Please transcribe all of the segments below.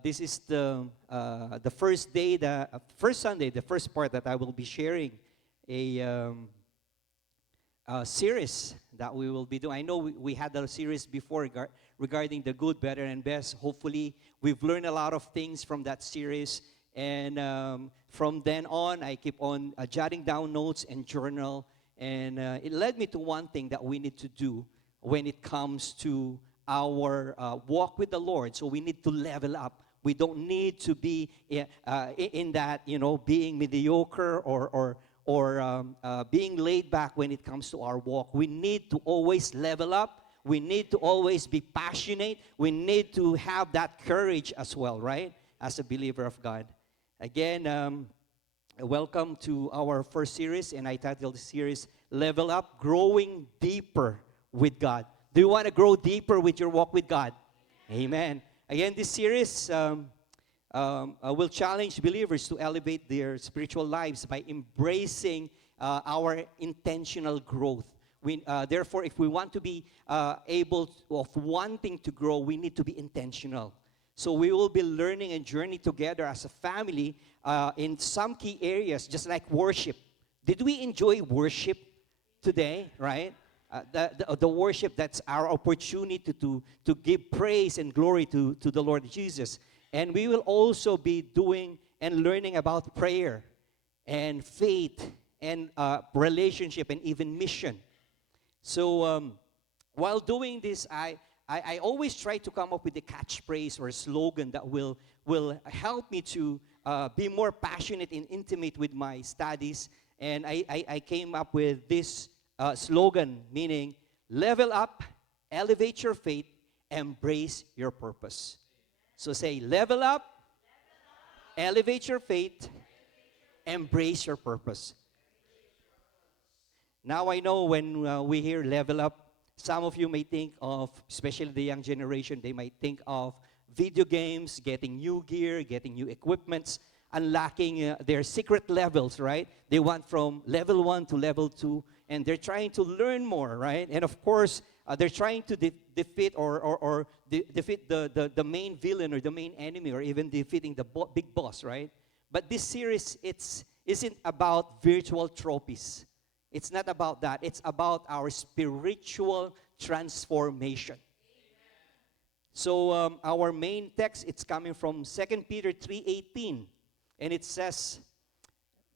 This is the first day, first Sunday, the first part that I will be sharing a series that we will be doing. I know we had a series before regarding the good, better, and best. Hopefully, we've learned a lot of things from that series. And from then on, I keep on jotting down notes and journal. And it led me to one thing that we need to do when it comes to our walk with the Lord. So we need to level up. We don't need to be in that, being mediocre or being laid back when it comes to our walk. We need to always level up. We need to always be passionate. We need to have that courage as well, right? As a believer of God. Again, welcome to our first series, and I titled the series, Level Up, Growing Deeper with God. Do you want to grow deeper with your walk with God? Amen. Again, this series will challenge believers to elevate their spiritual lives by embracing our intentional growth. Therefore, if we want to be wanting to grow, we need to be intentional. So we will be learning and journey together as a family in some key areas, just like worship. Did we enjoy worship today, right? The worship, that's our opportunity to give praise and glory to the Lord Jesus. And we will also be doing and learning about prayer and faith and relationship and even mission. So while doing this, I always try to come up with a catchphrase or a slogan that will help me to be more passionate and intimate with my studies. And I came up with this slogan, meaning, level up, elevate your faith, embrace your purpose. So say, level up, elevate your faith, embrace your purpose. Now I know when we hear level up, some of you may think of, especially the young generation, they might think of video games, getting new gear, getting new equipments, unlocking their secret levels, right? They want from level 1 to level 2, and they're trying to learn more, right? And of course, they're trying to defeat or defeat the main villain or the main enemy, or even defeating the big boss, right? But this series, isn't about virtual trophies. It's not about that. It's about our spiritual transformation. So our main text, it's coming from 2 Peter 3:18. And it says,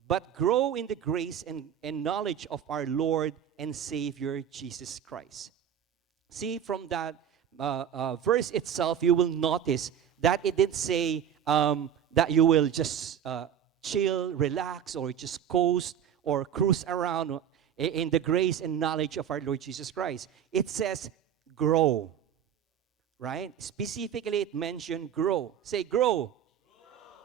but grow in the grace and knowledge of our Lord and Savior, Jesus Christ. See, from that verse itself, you will notice that it didn't say that you will just chill, relax, or just coast or cruise around in the grace and knowledge of our Lord Jesus Christ. It says grow, right? Specifically, it mentioned grow. Say grow.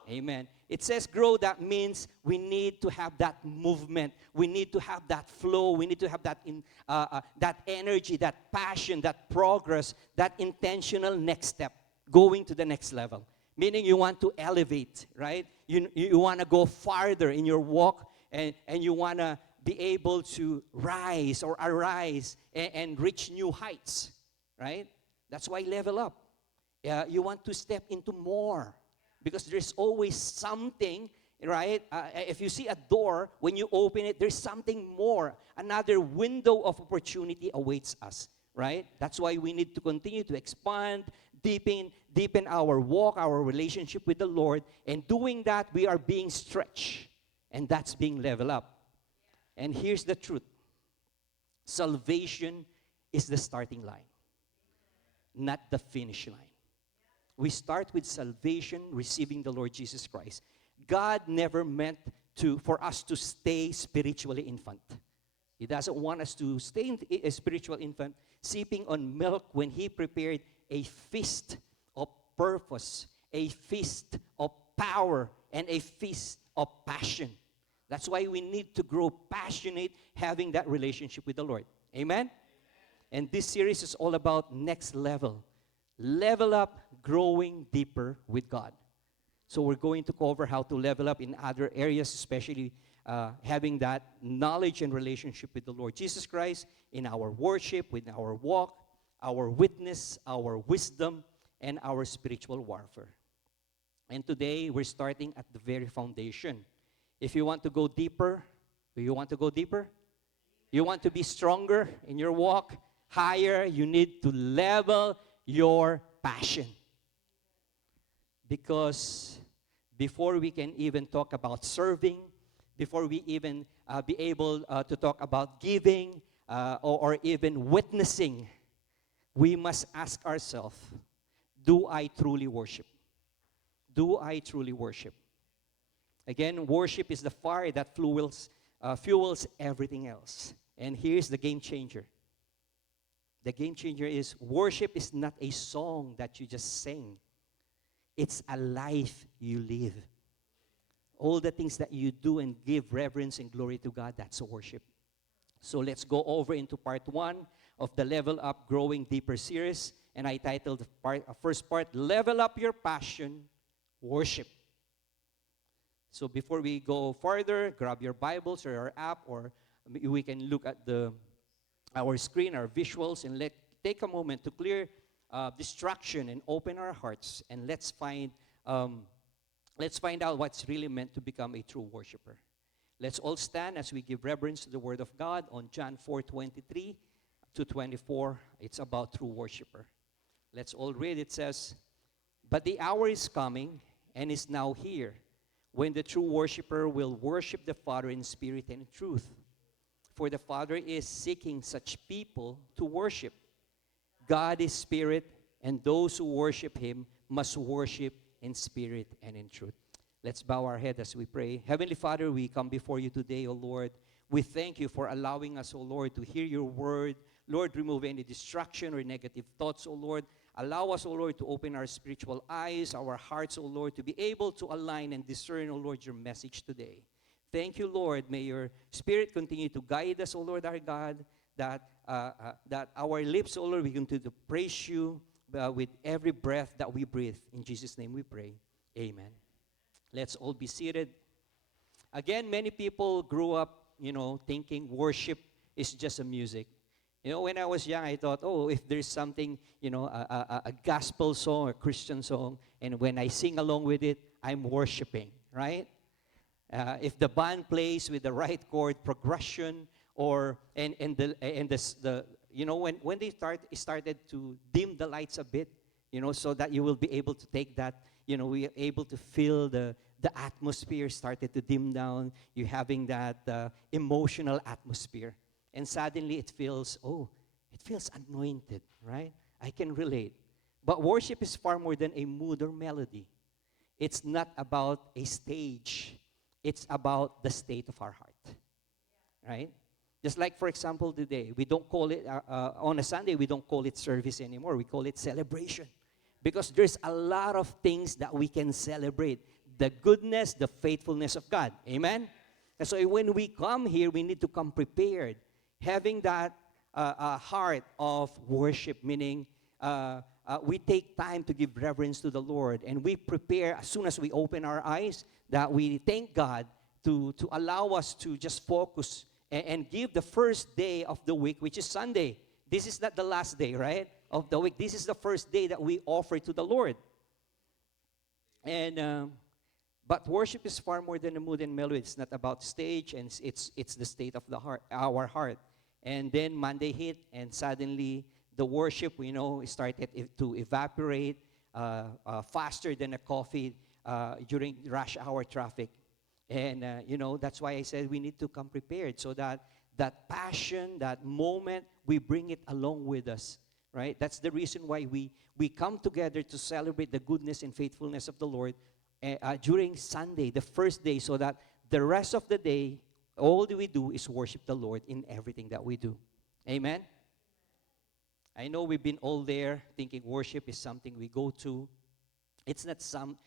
Amen. It says grow. That means we need to have that movement. We need to have that flow. We need to have that that energy, that passion, that progress, that intentional next step, going to the next level. Meaning you want to elevate, right? You want to go farther in your walk, and you want to be able to rise or arise and reach new heights, right? That's why level up. You want to step into more. Because there's always something, right? If you see a door, when you open it, there's something more. Another window of opportunity awaits us, right? That's why we need to continue to expand, deepen our walk, our relationship with the Lord. And doing that, we are being stretched. And that's being leveled up. And here's the truth. Salvation is the starting line, not the finish line. We start with salvation, receiving the Lord Jesus Christ. God never meant for us to stay spiritually infant. He doesn't want us to stay a spiritual infant, sipping on milk, when He prepared a feast of purpose, a feast of power, and a feast of passion. That's why we need to grow passionate, having that relationship with the Lord. Amen? And this series is all about next level. Level up, growing deeper with God. So we're going to cover how to level up in other areas, especially having that knowledge and relationship with the Lord Jesus Christ in our worship, with our walk, our witness, our wisdom, and our spiritual warfare. And today, we're starting at the very foundation. If you want to go deeper, do you want to go deeper? You want to be stronger in your walk, higher, you need to level your passion. Because before we can even talk about serving, before we even be able to talk about giving or even witnessing, we must ask ourselves, do I truly worship? Do I truly worship? Again, worship is the fire that fuels everything else. And here's the game changer. The game changer is worship is not a song that you just sing. It's a life you live. All the things that you do and give reverence and glory to God, that's worship. So let's go over into part 1 of the Level Up Growing Deeper series. And I titled the first part, Level Up Your Passion, Worship. So before we go further, grab your Bibles or your app, or we can look at our screen, our visuals, and take a moment to clear distraction and open our hearts, and let's find out what's really meant to become a true worshiper. Let's all stand as we give reverence to the Word of God on John 4:23 to 24. It's about true worshiper. Let's all read. It says, "But the hour is coming and is now here, when the true worshiper will worship the Father in spirit and in truth. For the Father is seeking such people to worship. God is spirit, and those who worship Him must worship in spirit and in truth." Let's bow our head as we pray. Heavenly Father, we come before you today, O Lord. We thank you for allowing us, O Lord, to hear your word. Lord, remove any distraction or negative thoughts, O Lord. Allow us, O Lord, to open our spiritual eyes, our hearts, O Lord, to be able to align and discern, O Lord, your message today. Thank you, Lord. May your Spirit continue to guide us, O Lord, our God, that our lips, O Lord, we continue to praise you with every breath that we breathe. In Jesus' name we pray. Amen. Let's all be seated. Again, many people grew up, thinking worship is just a music. When I was young, I thought, if there's something, a gospel song, a Christian song, and when I sing along with it, I'm worshiping, right? If the band plays with the right chord progression, when they started to dim the lights a bit, so that you will be able to take that, we are able to feel the atmosphere started to dim down. You're having that emotional atmosphere. And suddenly it feels anointed, right? I can relate. But worship is far more than a mood or melody. It's not about a stage. It's about the state of our heart, right? Just like, for example, today, we don't call it, on a Sunday, we don't call it service anymore. We call it celebration. Because there's a lot of things that we can celebrate. The goodness, the faithfulness of God. Amen? And so when we come here, we need to come prepared. Having that heart of worship, meaning we take time to give reverence to the Lord, and we prepare as soon as we open our eyes, that we thank God to allow us to just focus and give the first day of the week, which is Sunday. This is not the last day, right, of the week. This is the first day that we offer to the Lord. And but worship is far more than a mood and melody. It's not about stage, and it's the state of the heart, our heart. And then Monday hit, and suddenly the worship, started to evaporate faster than a coffee during rush hour traffic. And, that's why I said we need to come prepared, so that passion, that moment, we bring it along with us, right? That's the reason why we come together to celebrate the goodness and faithfulness of the Lord during Sunday, the first day, so that the rest of the day, all that we do is worship the Lord in everything that we do. Amen? I know we've been all there thinking worship is something we go to. It's not something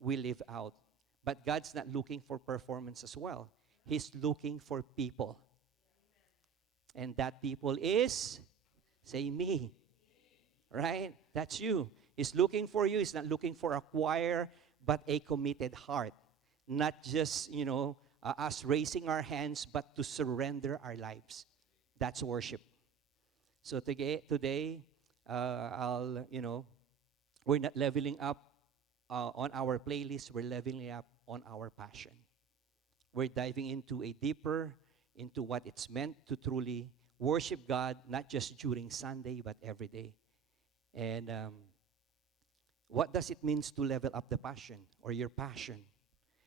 we live out. But God's not looking for performance as well. He's looking for people. And that people is, say me. Right? That's you. He's looking for you. He's not looking for a choir, but a committed heart. Not just, us raising our hands, but to surrender our lives. That's worship. So today, I'll, We're not leveling up on our playlist. We're leveling up on our passion. We're diving into a deeper into what it's meant to truly worship God, not just during Sunday, but every day. And what does it mean to level up the passion or your passion?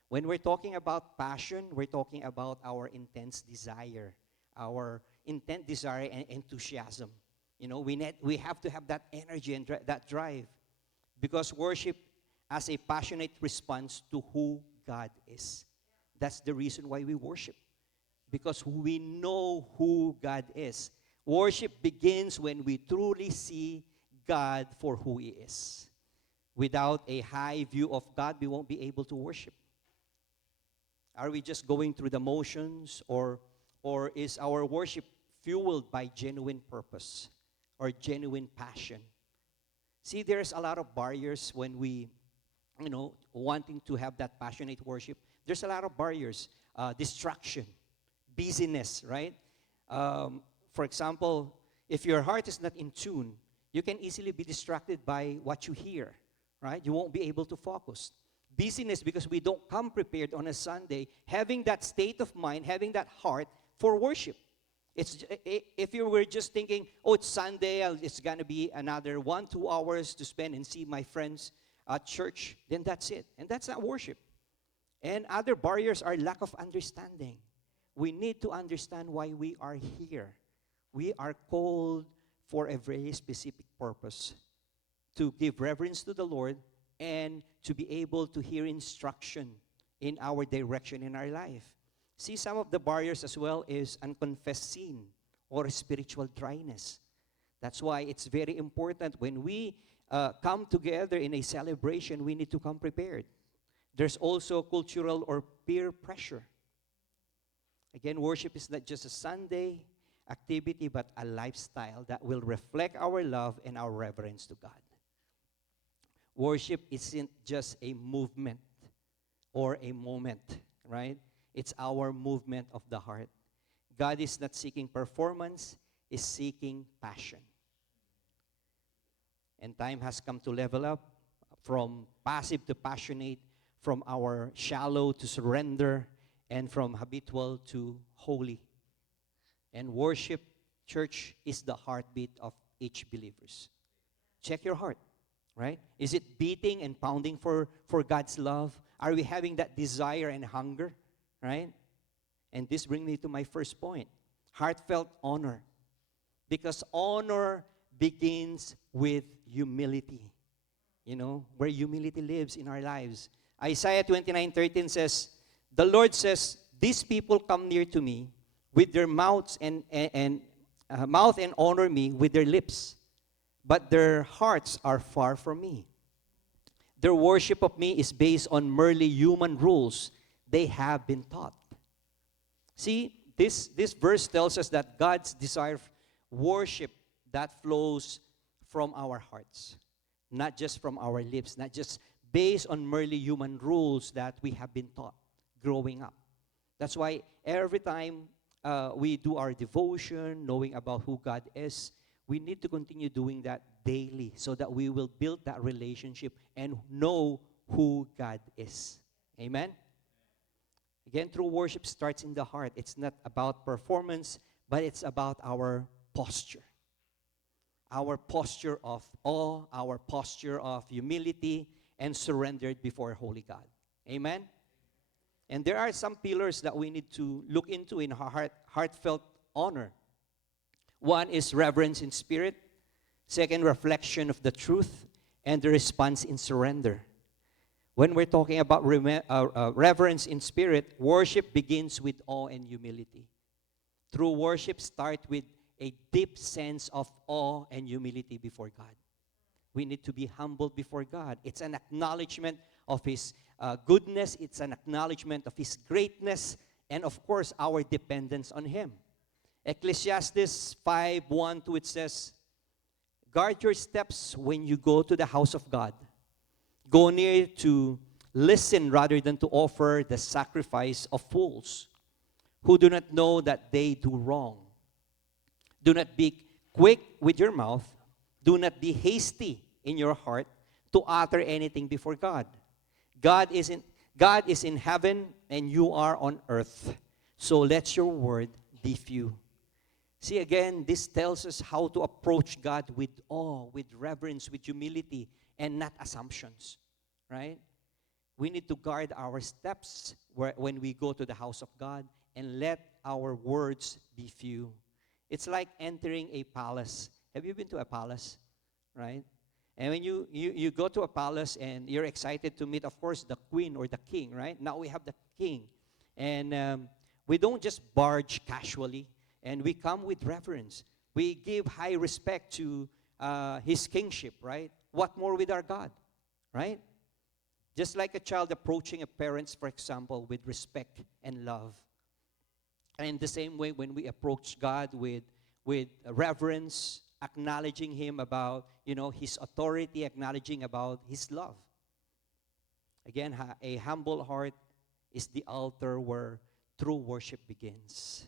When we're talking about passion, we're talking about our intense desire, our intent desire and enthusiasm. We have to have that energy and that drive, because worship as a passionate response to who God is. That's the reason why we worship, because we know who God is. Worship begins when we truly see God for who He is. Without a high view of God, we won't be able to worship. Are we just going through the motions, or is our worship fueled by genuine purpose or genuine passion? See, there's a lot of barriers when we, wanting to have that passionate worship. There's a lot of barriers, distraction, busyness, right? For example, if your heart is not in tune, you can easily be distracted by what you hear, right? You won't be able to focus. Busyness, because we don't come prepared on a Sunday, having that state of mind, having that heart for worship. If you were just thinking, oh, it's Sunday, it's going to be another 1-2 hours to spend and see my friends at church, then that's it. And that's not worship. And other barriers are lack of understanding. We need to understand why we are here. We are called for a very specific purpose, to give reverence to the Lord and to be able to hear instruction in our direction in our life. See, some of the barriers as well is unconfessed sin or spiritual dryness. That's why it's very important when we come together in a celebration, we need to come prepared. There's also cultural or peer pressure. Again, worship is not just a Sunday activity, but a lifestyle that will reflect our love and our reverence to God. Worship isn't just a movement or a moment, right? It's our movement of the heart. God is not seeking performance, He's seeking passion. And time has come to level up from passive to passionate, from our shallow to surrender, and from habitual to holy. And worship, church, is the heartbeat of each believers. Check your heart, right? Is it beating and pounding for God's love? Are we having that desire and hunger, right? And this brings me to my first point, heartfelt honor. Because honor begins with humility. Where humility lives in our lives. Isaiah 29:13 says, the Lord says, these people come near to me with their mouths and honor me with their lips, but their hearts are far from me. Their worship of me is based on merely human rules they have been taught. See, this verse tells us that God's desire worship that flows from our hearts, not just from our lips, not just based on merely human rules that we have been taught growing up. That's why every time we do our devotion, knowing about who God is, we need to continue doing that daily so that we will build that relationship and know who God is. Amen? Again, true worship starts in the heart. It's not about performance, but it's about our posture. Our posture of awe, our posture of humility, and surrendered before holy God. Amen? And there are some pillars that we need to look into in heartfelt honor. One is reverence in spirit. Second, reflection of the truth. And the response in surrender. When we're talking about reverence in spirit, worship begins with awe and humility. True worship starts with a deep sense of awe and humility before God. We need to be humbled before God. It's an acknowledgement of His goodness. It's an acknowledgement of His greatness. And of course, our dependence on Him. Ecclesiastes 5:1-2, it says, guard your steps when you go to the house of God. Go near to listen rather than to offer the sacrifice of fools, who do not know that they do wrong. Do not be quick with your mouth. Do not be hasty in your heart to utter anything before God. God is in God is in heaven and you are on earth. So let your word be few. See again, this tells us how to approach God with awe, with reverence, with humility, and not assumptions, right? We need to guard our steps when we go to the house of God and let our words be few. It's like entering a palace. Have you been to a palace? Right? And when you go to a palace and you're excited to meet, of course, the queen or the king, right? Now we have the king. And we don't just barge casually, and we come with reverence. We give high respect to his kingship, right? What more with our God, right? Just like a child approaching a parents, for example, with respect and love. And the same way when we approach God with reverence, acknowledging him about, his authority, acknowledging about his love. Again, a humble heart is the altar where true worship begins.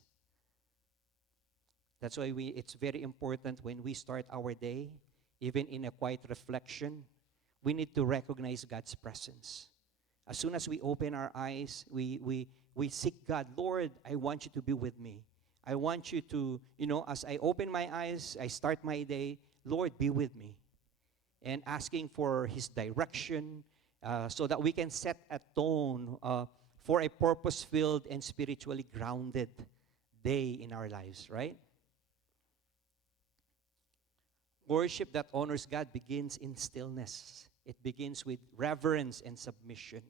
That's why it's very important when we start our day, even in a quiet reflection, we need to recognize God's presence. As soon as we open our eyes, we seek God. Lord, I want you to be with me. I want you to, as I open my eyes, I start my day, Lord, be with me. And asking for his direction so that we can set a tone for a purpose-filled and spiritually grounded day in our lives, right? Worship that honors God begins in stillness. It begins with reverence and submission.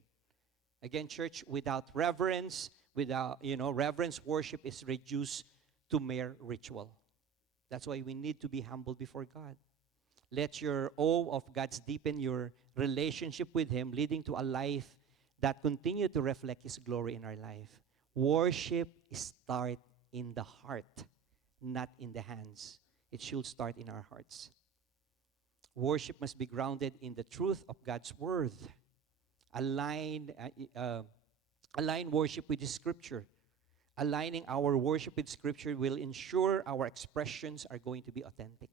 Again, church, without reverence, reverence, worship is reduced to mere ritual. That's why we need to be humble before God. Let your awe of God's deepen your relationship with him, leading to a life that continue to reflect his glory in our life. Worship starts in the heart, not in the hands. It should start in our hearts. Worship must be grounded in the truth of God's word. Align worship with the scripture. Aligning our worship with scripture will ensure our expressions are going to be authentic.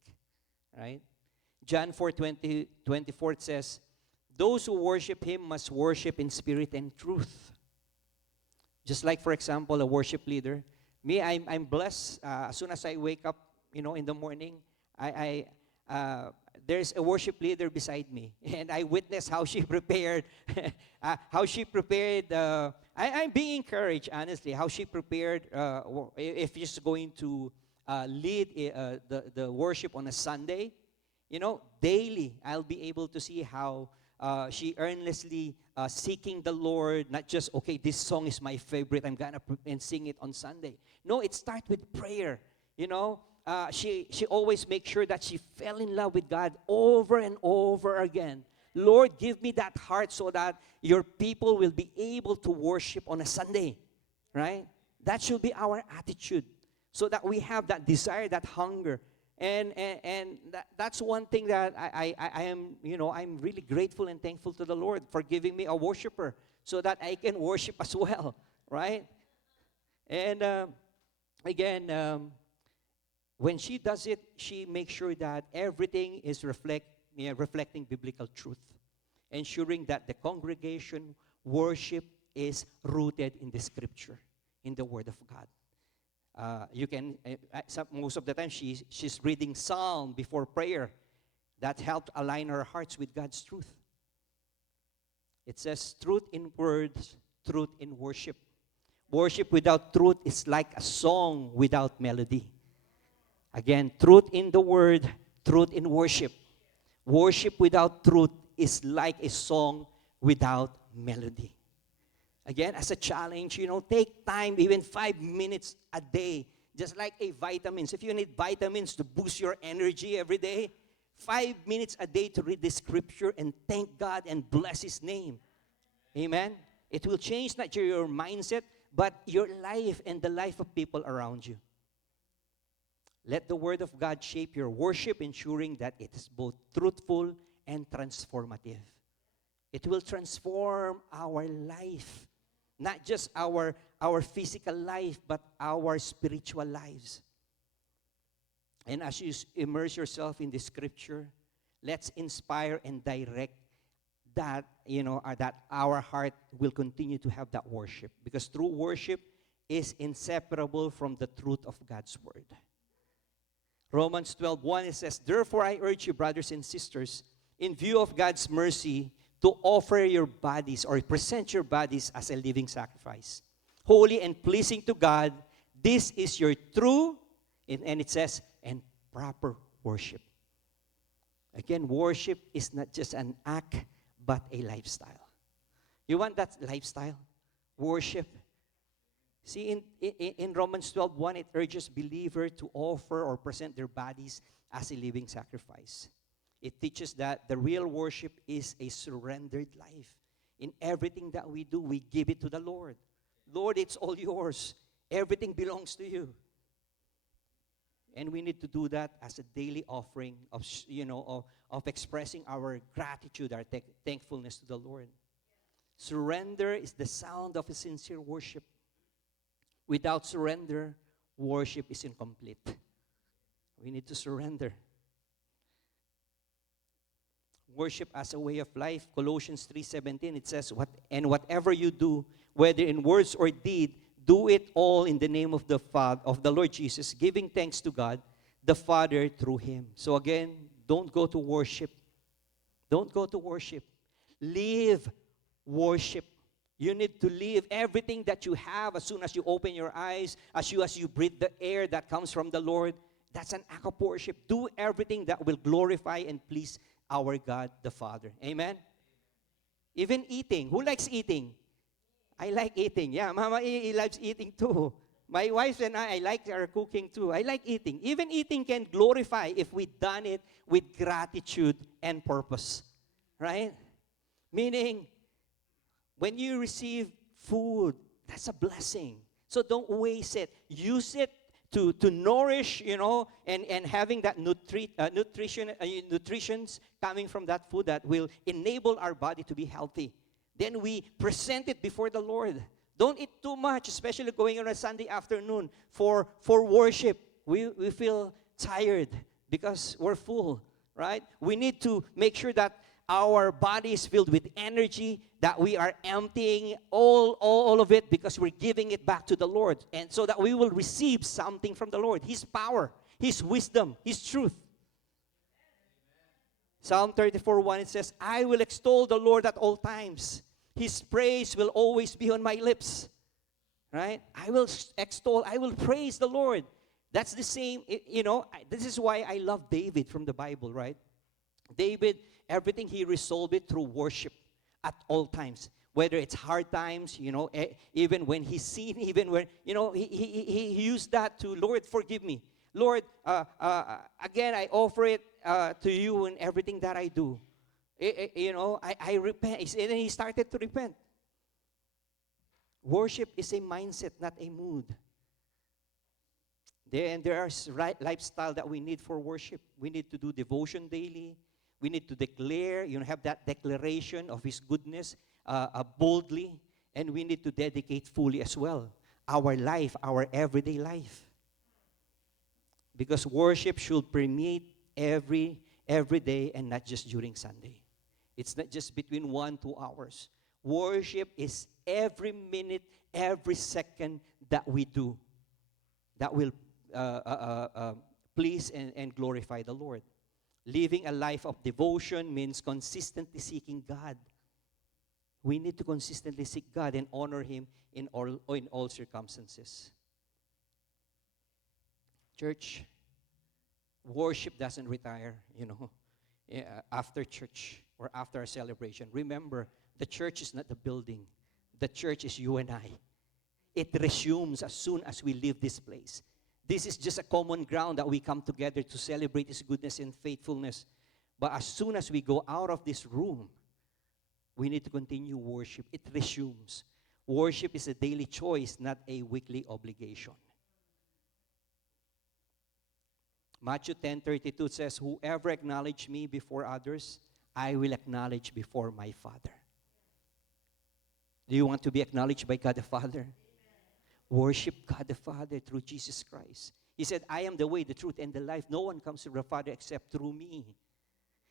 Right? John 4:24 says, those who worship him must worship in spirit and truth. Just like, for example, a worship leader. Me, I'm blessed. As soon as I wake up, in the morning, there's a worship leader beside me, and I witness how she prepared, I'm being encouraged, honestly, how she prepared, if she's going to lead the worship on a Sunday, daily, I'll be able to see how she earnestly seeking the Lord, not just, okay, this song is my favorite, I'm gonna and sing it on Sunday. No, it starts with prayer, She always makes sure that she fell in love with God over and over again. Lord, give me that heart so that your people will be able to worship on a Sunday, right? That should be our attitude, so that we have that desire, that hunger. And that's one thing that I am, I'm really grateful and thankful to the Lord for giving me a worshiper so that I can worship as well, right? And again, when she does it, she makes sure that everything is reflecting biblical truth, ensuring that the congregation worship is rooted in the scripture, in the word of God. Most of the time, she's reading Psalm before prayer. That helped align our hearts with God's truth. It says, truth in words, truth in worship. Worship without truth is like a song without melody. Again, truth in the word, truth in worship. Worship without truth is like a song without melody. Again, as a challenge, take time, even 5 minutes a day, just like a vitamins. If you need vitamins to boost your energy every day, 5 minutes a day to read the scripture and thank God and bless his name. Amen? It will change not your mindset, but your life and the life of people around you. Let the word of God shape your worship, ensuring that it is both truthful and transformative. It will transform our life, not just our physical life, but our spiritual lives. And as you immerse yourself in the scripture, let's inspire and direct that, that our heart will continue to have that worship. Because true worship is inseparable from the truth of God's word. Romans 12:1, it says, "Therefore I urge you, brothers and sisters, in view of God's mercy, to offer your bodies or present your bodies as a living sacrifice, holy and pleasing to God. This is your true," and it says, "and proper worship." Again, worship is not just an act, but a lifestyle. You want that lifestyle? Worship. See, in Romans 12:1, it urges believers to offer or present their bodies as a living sacrifice. It teaches that the real worship is a surrendered life. In everything that we do, we give it to the Lord. Lord, it's all yours. Everything belongs to you. And we need to do that as a daily offering of expressing our gratitude, our thankfulness to the Lord. Surrender is the sound of a sincere worship. Without surrender, worship is incomplete. We need to surrender. Worship as a way of life. Colossians 3:17, it says, "And whatever you do, whether in words or deed, do it all in the name of the Lord Jesus, giving thanks to God, the Father, through Him." So again, don't go to worship. Don't go to worship. Live worship. You need to live everything that you have as soon as you open your eyes, as you breathe the air that comes from the Lord. That's an act of worship. Do everything that will glorify and please our God the Father. Amen? Even eating. Who likes eating? I like eating. Yeah, Mama E likes eating too. My wife and I like our cooking too. I like eating. Even eating can glorify if we done it with gratitude and purpose. Right? Meaning, when you receive food, that's a blessing. So don't waste it. Use it to nourish, and having that nutritions coming from that food that will enable our body to be healthy. Then we present it before the Lord. Don't eat too much, especially going on a Sunday afternoon for worship. We feel tired because we're full, right? We need to make sure that our body is filled with energy, that we are emptying all of it because we're giving it back to the Lord. And so that we will receive something from the Lord, His power, His wisdom, His truth. Psalm 34:1, it says, "I will extol the Lord at all times. His praise will always be on my lips." Right? I will extol, I will praise the Lord. That's the same, this is why I love David from the Bible, right? David, everything he resolved it through worship at all times. Whether it's hard times, even when he's seen, even when, he used that to, "Lord, forgive me. Lord, again, I offer it to you in everything that I do. I repent." And then he started to repent. Worship is a mindset, not a mood. There are lifestyle that we need for worship. We need to do devotion daily. We need to declare, have that declaration of His goodness boldly. And we need to dedicate fully as well our life, our everyday life. Because worship should permeate every day and not just during Sunday. It's not just between 1-2 hours. Worship is every minute, every second that we do that will please and glorify the Lord. Living a life of devotion means consistently seeking God. We need to consistently seek God and honor Him in all circumstances. Church, worship doesn't retire, after church or after a celebration. Remember, the church is not the building. The church is you and I. It resumes as soon as we leave this place. This is just a common ground that we come together to celebrate His goodness and faithfulness. But as soon as we go out of this room, we need to continue worship. It resumes. Worship is a daily choice, not a weekly obligation. Matthew 10:32 says, "Whoever acknowledges me before others, I will acknowledge before my Father." Do you want to be acknowledged by God the Father? Worship God the Father through Jesus Christ. He said, "I am the way, the truth, and the life. No one comes to the Father except through me."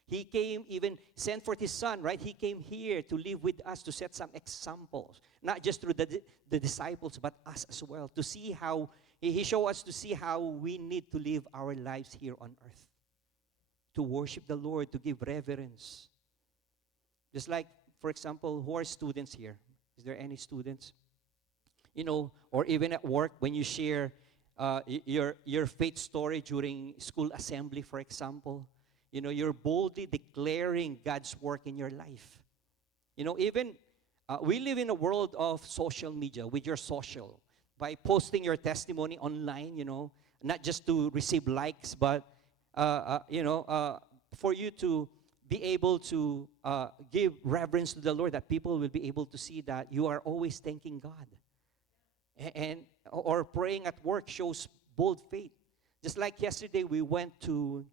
He came, even sent forth His Son, right? He came here to live with us, to set some examples, not just through the disciples, but us as well, to see how, He showed us to see how we need to live our lives here on earth, to worship the Lord, to give reverence. Just like, for example, who are students here? Is there any students? You know, or even at work, when you share your faith story during school assembly, for example, you know, you're boldly declaring God's work in your life. You know, even we live in a world of social media, with your social, by posting your testimony online, you know, not just to receive likes, but, for you to be able to give reverence to the Lord, that people will be able to see that you are always thanking God. Or praying at work shows bold faith. Just like yesterday, we went to,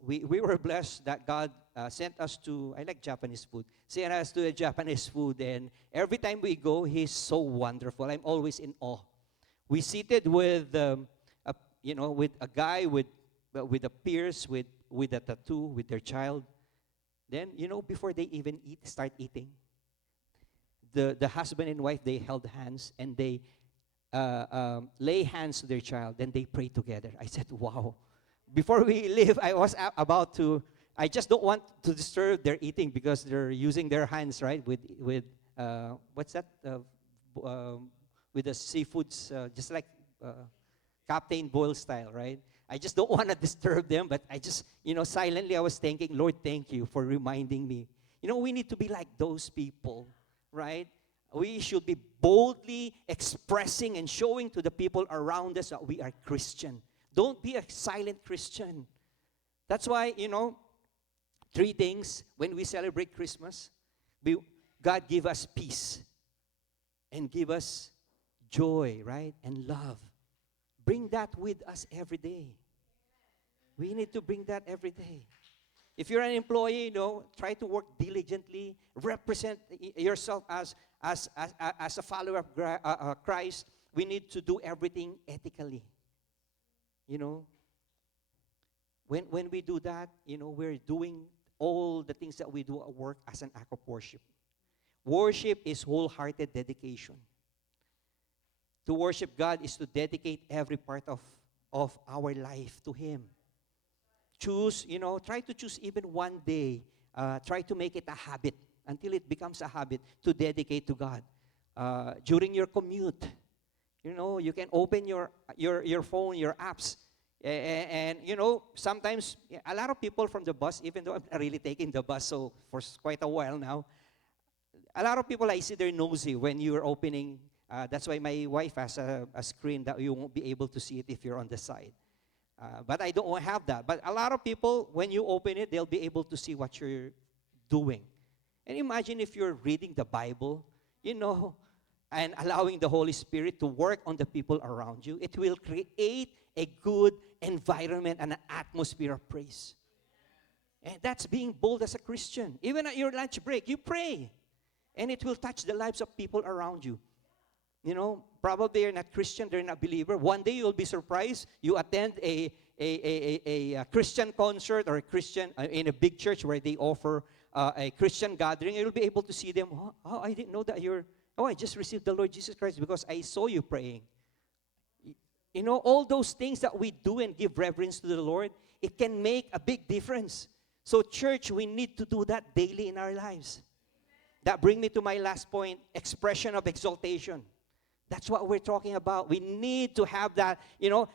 we were blessed that God sent us to, I like Japanese food, sent us to a Japanese food, and every time we go, He's so wonderful. I'm always in awe. We seated with, with a guy with a pierce, with a tattoo, with their child. Then, before they even start eating, the husband and wife, they held hands and they lay hands to their child. Then they pray together. I said, wow. Before we leave, I was about to, I just don't want to disturb their eating because they're using their hands, right? With what's that? With the seafoods, just like Captain Boyle style, right? I just don't want to disturb them, but I just, silently I was thanking, Lord, thank you for reminding me. We need to be like those people, right? We should be boldly expressing and showing to the people around us that we are Christian. Don't be a silent Christian. That's why, 3 things when we celebrate Christmas. God give us peace and give us joy, right? And love. Bring that with us every day. We need to bring that every day. If you're an employee, try to work diligently. Represent yourself as a follower of Christ. We need to do everything ethically. When we do that, we're doing all the things that we do at work as an act of worship. Worship is wholehearted dedication. To worship God is to dedicate every part of our life to Him. Choose, try to choose even one day. Try to make it a habit until it becomes a habit to dedicate to God. During your commute, you can open your phone, your apps. And sometimes a lot of people from the bus, even though I'm not really taking the bus so for quite a while now, a lot of people, I see they're nosy when you're opening. That's why my wife has a screen that you won't be able to see it if you're on the side. But I don't have that. But a lot of people, when you open it, they'll be able to see what you're doing. And imagine if you're reading the Bible, and allowing the Holy Spirit to work on the people around you. It will create a good environment and an atmosphere of praise. And that's being bold as a Christian. Even at your lunch break, you pray. And it will touch the lives of people around you. Probably they're not Christian, they're not believer. One day you'll be surprised. You attend a Christian concert or a Christian in a big church where they offer a Christian gathering. You'll be able to see them. Oh, I didn't know that I just received the Lord Jesus Christ because I saw you praying. All those things that we do and give reverence to the Lord, it can make a big difference. So church, we need to do that daily in our lives. That brings me to my last point, expression of exaltation. That's what we're talking about. We need to have that,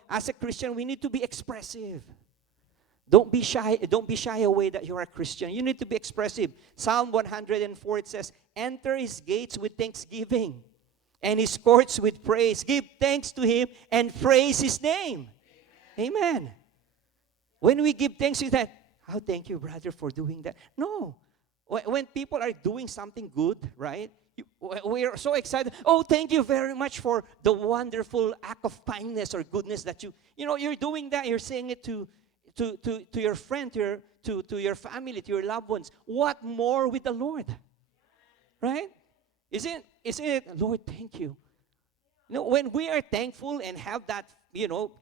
as a Christian, we need to be expressive. Don't be shy away that you're a Christian. You need to be expressive. Psalm 104, it says, enter His gates with thanksgiving and His courts with praise. Give thanks to Him and praise His name. Amen. When we give thanks to that, oh, thank you, brother, for doing that. No. When people are doing something good, right? We are so excited. Oh, thank you very much for the wonderful act of kindness or goodness that you're doing that. You're saying it to your friend, to your family, to your loved ones. What more with the Lord? Right? Isn't it, Lord, thank you. When we are thankful and have that,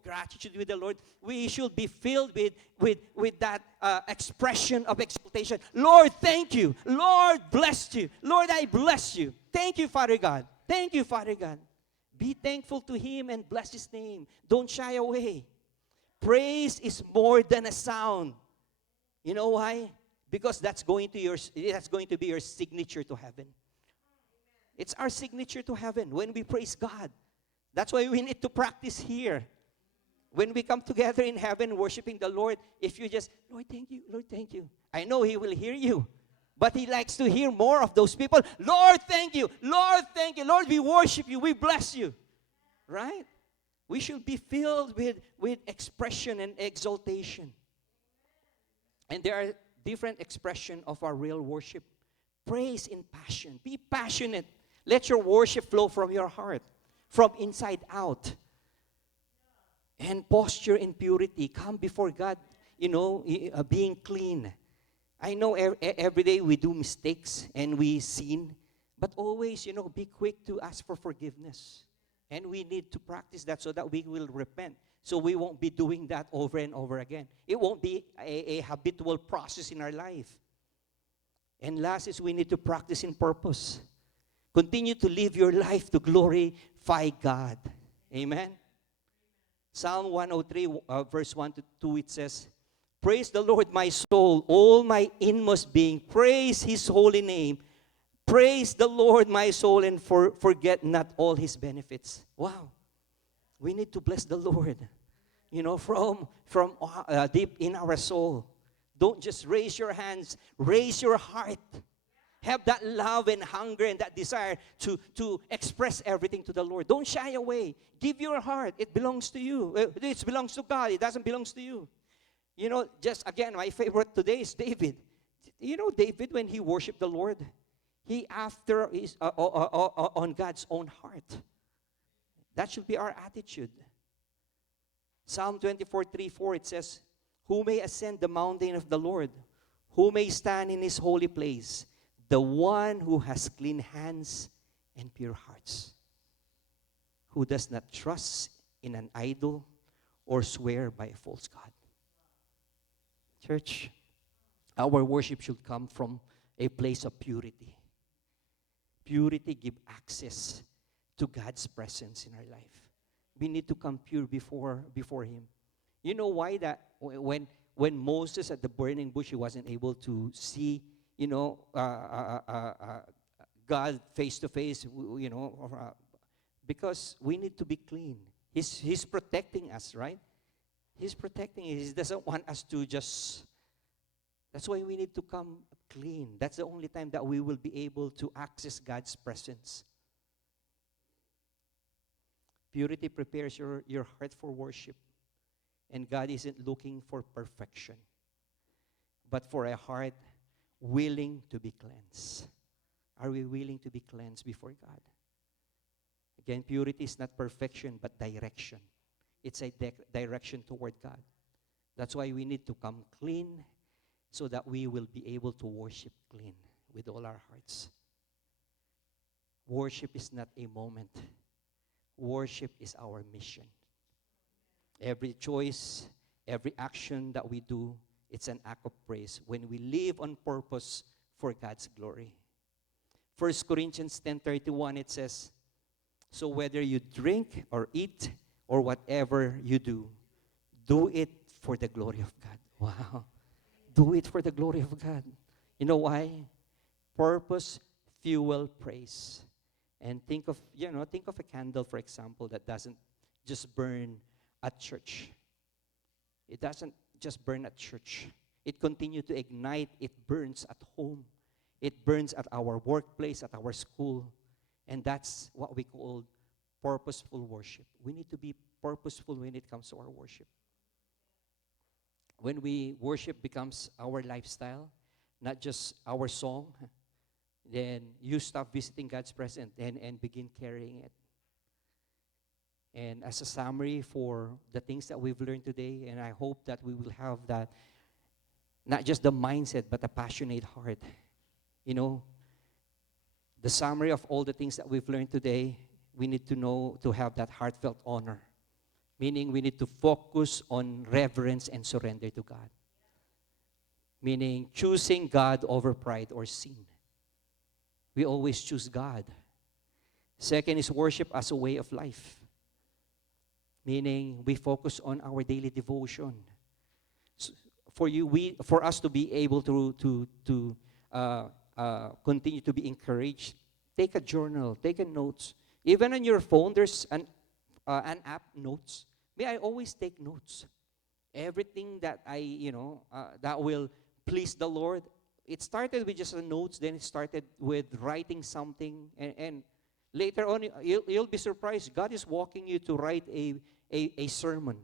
gratitude with the Lord, we should be filled with that expression of exaltation. Lord, thank you. Lord, bless you. Lord, I bless you. Thank you, Father God. Thank you, Father God. Be thankful to Him and bless His name. Don't shy away. Praise is more than a sound. You know why? Because that's going to be your signature to heaven. It's our signature to heaven when we praise God. That's why we need to practice here. When we come together in heaven worshiping the Lord, if you just, Lord, thank you, Lord, thank you. I know He will hear you. But He likes to hear more of those people. Lord, thank you. Lord, thank you. Lord, we worship you. We bless you. Right? We should be filled with expression and exaltation. And there are different expressions of our real worship. Praise in passion. Be passionate. Let your worship flow from your heart, from inside out. And posture in purity. Come before God, being clean. I know every day we do mistakes and we sin. But always, be quick to ask for forgiveness. And we need to practice that so that we will repent. So we won't be doing that over and over again. It won't be a habitual process in our life. And last is we need to practice in purpose. Continue to live your life to glorify God. Amen? Psalm 103, verse 1 to 2, it says, Praise the Lord, my soul, all my inmost being. Praise His holy name. Praise the Lord, my soul, and forget not all His benefits. Wow. We need to bless the Lord, from deep in our soul. Don't just raise your hands, raise your heart. Have that love and hunger and that desire to express everything to the Lord. Don't shy away. Give your heart. It belongs to you. It belongs to God. It doesn't belong to you. Just again, my favorite today is David. David, when he worshiped the Lord, he after is on God's own heart. That should be our attitude. Psalm 24:3-4, it says, Who may ascend the mountain of the Lord? Who may stand in His holy place? The one who has clean hands and pure hearts, who does not trust in an idol or swear by a false god. Church, our worship should come from a place of purity. Purity gives access to God's presence in our life. We need to come pure before Him. You know why that when Moses at the burning bush, he wasn't able to see God face to face, because we need to be clean. He's protecting us, right? He's protecting us. He doesn't want us to just. That's why we need to come clean. That's the only time that we will be able to access God's presence. Purity prepares your heart for worship. And God isn't looking for perfection, but for a heart willing to be cleansed. Are we willing to be cleansed before God? Again, purity is not perfection, but direction. It's a direction toward God. That's why we need to come clean so that we will be able to worship clean with all our hearts. Worship is not a moment. Worship is our mission. Every choice, every action that we do, it's an act of praise when we live on purpose for God's glory. 1 Corinthians 10:31, it says, So whether you drink or eat or whatever you do it for the glory of God. Wow. Do it for the glory of God. You know why? Purpose fuel praise. And think of a candle, for example, that doesn't just burn at church. It doesn't just burn at church. It continues to ignite. It burns at home. It burns at our workplace, at our school. And that's what we call purposeful worship. We need to be purposeful when it comes to our worship. When worship becomes our lifestyle, not just our song, then you stop visiting God's presence and begin carrying it. And as a summary for the things that we've learned today, and I hope that we will have that, not just the mindset, but a passionate heart. The summary of all the things that we've learned today, we need to know to have that heartfelt honor. Meaning we need to focus on reverence and surrender to God. Meaning choosing God over pride or sin. We always choose God. Second is worship as a way of life. Meaning we focus on our daily devotion. For us to be able to continue to be encouraged, take a journal, take a notes. Even on your phone, there's an app, Notes. May I always take notes. Everything that that will please the Lord. It started with just a notes, then it started with writing something, and later on, you'll be surprised. God is walking you to write a sermon.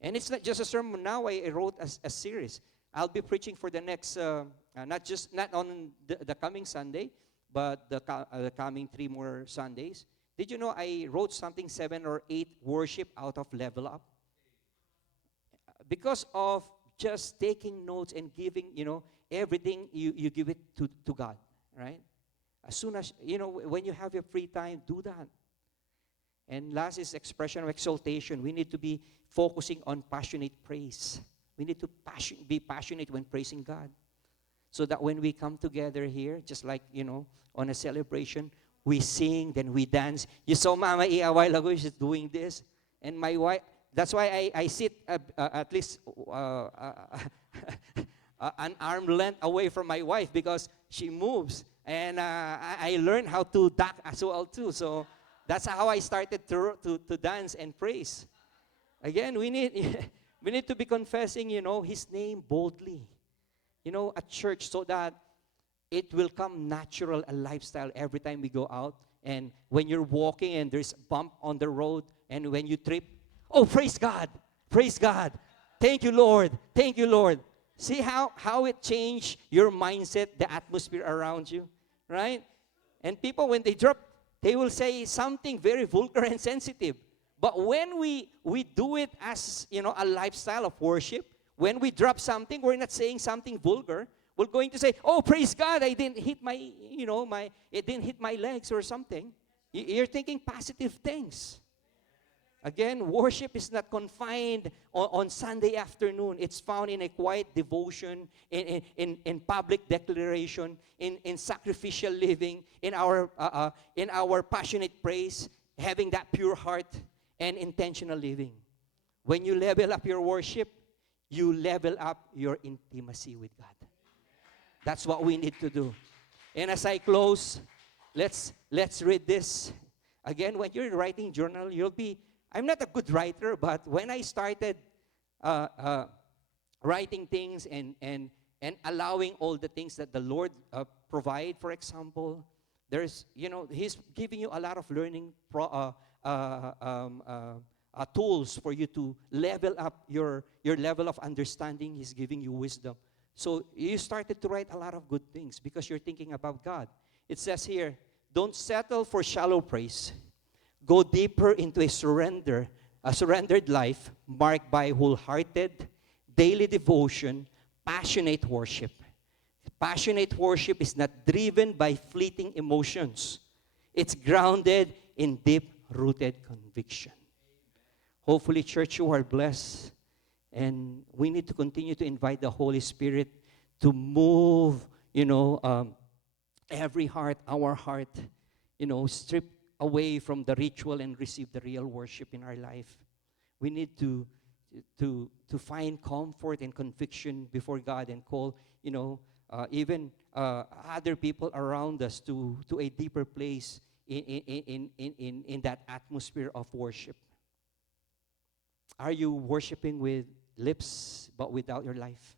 And it's not just a sermon. Now I wrote a series. I'll be preaching for the next, not on the coming Sunday, but the coming 3 more Sundays. Did you know I wrote something 7 or 8 worship out of Level Up? Because of just taking notes and giving, everything you give it to God, right? As soon as, when you have your free time, do that. And last is expression of exaltation. We need to be focusing on passionate praise. We need to be passionate when praising God. So that when we come together here, just like, on a celebration, we sing, then we dance. You saw Mama E a while ago, she's doing this. And my wife, that's why I sit at least an arm length away from my wife because she moves. And I learned how to duck as well too. So that's how I started to dance and praise. Again, we need to be confessing, His name boldly. At church, so that it will come natural, a lifestyle every time we go out. And when you're walking and there's a bump on the road, and when you trip, oh, praise God, praise God. Thank you, Lord. Thank you, Lord. See how it changed your mindset, the atmosphere around you, right? And people, when they drop, they will say something very vulgar and sensitive. But when we do it as, a lifestyle of worship, when we drop something, we're not saying something vulgar. We're going to say, oh, praise God, I didn't hit it didn't hit my legs or something. You're thinking positive things. Again, worship is not confined on Sunday afternoon. It's found in a quiet devotion, in public declaration, in sacrificial living, in our passionate praise, having that pure heart, and intentional living. When you level up your worship, you level up your intimacy with God. That's what we need to do. And as I close, let's read this. Again, when you're writing journal, I'm not a good writer, but when I started writing things and allowing all the things that the Lord provide, for example, there's, He's giving you a lot of learning tools for you to level up your level of understanding. He's giving you wisdom. So you started to write a lot of good things because you're thinking about God. It says here, don't settle for shallow praise. Go deeper into a surrendered life marked by wholehearted, daily devotion, passionate worship. Passionate worship is not driven by fleeting emotions. It's grounded in deep-rooted conviction. Hopefully, church, you are blessed. And we need to continue to invite the Holy Spirit to move, every heart, our heart, strip away from the ritual and receive the real worship in our life. We need to find comfort and conviction before God and call, even other people around us to a deeper place in that atmosphere of worship. Are you worshiping with lips but without your life?